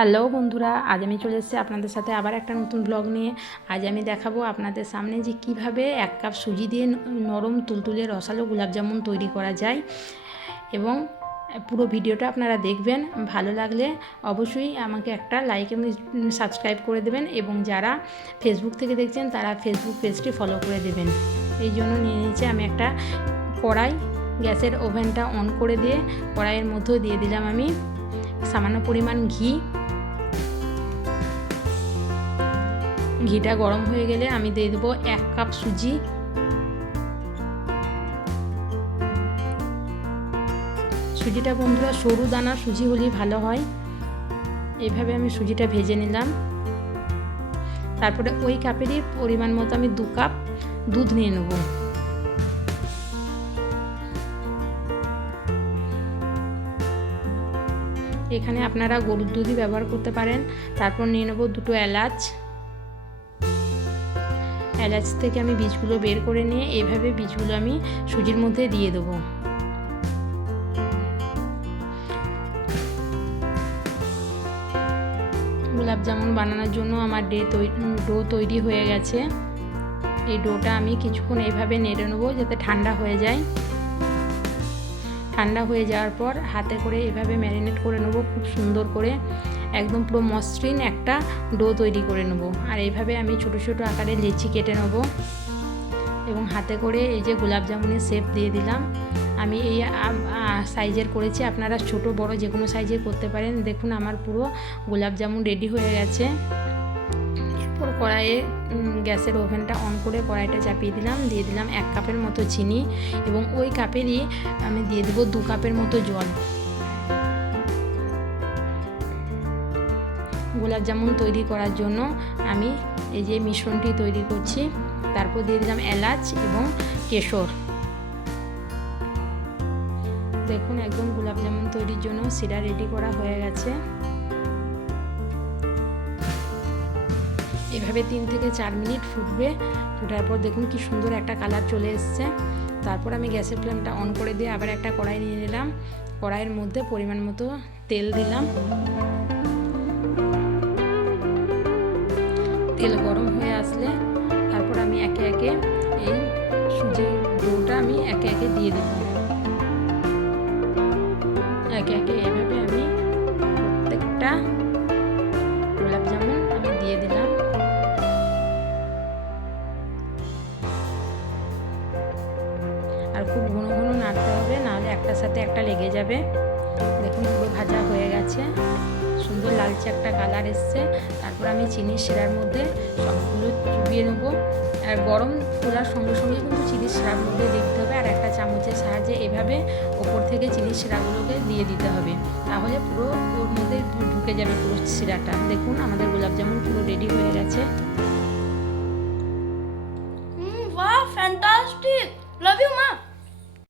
Hello বন্ধুরা, আজ আমি চলে এসেছি আপনাদের সাথে আবার একটা নতুন ব্লগ নিয়ে। আজ আমি দেখাবো আপনাদের সামনে যে কিভাবে 1 কাপ সুজি দিয়ে নরম তুলতুলে রসালো গোলাপজামুন তৈরি করা যায়। এবং পুরো ভিডিওটা আপনারা দেখবেন। ভালো লাগলে অবশ্যই আমাকে একটা লাইক এবং সাবস্ক্রাইব করে দেবেন, এবং যারা ফেসবুক থেকে দেখছেন তারা ফেসবুক পেজটি ফলো করে দেবেন। এই জন্য নিয়ে নিয়েছি আমি একটা কড়াই। গ্যাসের ওভেনটা অন করে দিয়ে কড়াইয়ের মধ্যে দিয়ে দিলাম আমি সামান্য পরিমাণ ঘি। ঘিটা গরম হয়ে গেলে আমি দিয়ে দেবো 1 কাপ সুজি। সুজিটা বন্ধুরা সরু দানা সুজি হলেই ভালো হয়। এইভাবে আমি সুজিটা ভেজে নিলাম। তারপরে ওই কাপেরই পরিমাণ মতো আমি 2 কাপ দুধ নিয়ে নেব। এখানে আপনারা গরুর দুধই ব্যবহার করতে পারেন। তারপর নিয়ে নেব 2টো এলাচ। এলাচ থেকে আমি বীজগুলো বের করে নিয়ে এইভাবে বীজগুলো আমি সুজির মধ্যে দিয়ে দেবো। গোলাপ জামুন বানানোর জন্য আমার ডো তৈরি হয়ে গেছে। এই ডোটা আমি কিছুক্ষণ এইভাবে নেড়ে নেবো যাতে ঠান্ডা হয়ে যায়। ঠান্ডা হয়ে যাওয়ার পর হাতে করে এভাবে ম্যারিনেট করে নেবো খুব সুন্দর করে, একদম পুরো মসৃণ একটা ডো তৈরি করে নেব। আর এইভাবে আমি ছোট ছোট আকারে লেচি কেটে নেব এবং হাতে করে এই যে গোলাপ জামুনের শেপ দিয়ে দিলাম। আমি এই সাইজের করেছি, আপনারা ছোট বড় যে কোনো সাইজের করতে পারেন। দেখুন আমার পুরো গোলাপ জামুন রেডি হয়ে গেছে। এরপর কড়াইয়ে গ্যাসের ওভেনটা অন করে কড়াইটা চাপিয়ে দিলাম। দিয়ে দিলাম 1 কাপের মতো চিনি এবং ওই কাপেরই আমি দিয়ে দেবো 2 কাপের মতো জল। গোলাপ জামুন তৈরি করার জন্য আমি এই যে মিশ্রণটি তৈরি করছি। তারপর দিয়ে দিলাম এলাচ এবং কেশর। দেখুন একদম গোলাপ জামুন তৈরির জন্য শিরা রেডি করা হয়ে গেছে। এভাবে 3 থেকে 4 মিনিট ফুটবে। ফোটার পর দেখুন কি সুন্দর একটা কালার চলে এসছে। তারপর আমি গ্যাসের ফ্লেমটা অন করে দিয়ে আবার একটা কড়াই নিয়ে নিলাম। কড়াইয়ের মধ্যে পরিমাণ মতো তেল দিলাম। তেল গরম হয়ে আসলে তারপর আমি একে একে এই সুজির ডোটা আমি একে একে দিয়ে দেব। একে একে এভাবে আমি প্রত্যেকটা গোলাপ জামুন আমি দিয়ে দিলাম। আর খুব ঘন ঘন নাড়তে হবে, নাহলে একটার সাথে একটা লেগে যাবে। দেখুন পুরো ভাজা হয়ে গেছে, সুন্দর লালচে একটা কালার এসছে। তারপর আমি চিনির শিরার মধ্যে সবগুলো চুবিয়ে নেব। আর গরম তোলার সঙ্গে সঙ্গে কিন্তু চিনির শিরার মধ্যে দেখতে হবে, আর একটা চামচের সাহায্যে এভাবে ওপর থেকে চিনির শিরাগুলোকে দিয়ে দিতে হবে, তাহলে পুরো ওর মধ্যে ঢুকে যাবে পুরো শিরাটা। দেখুন আমাদের গোলাপ জামুন পুরো রেডি হয়ে গেছে।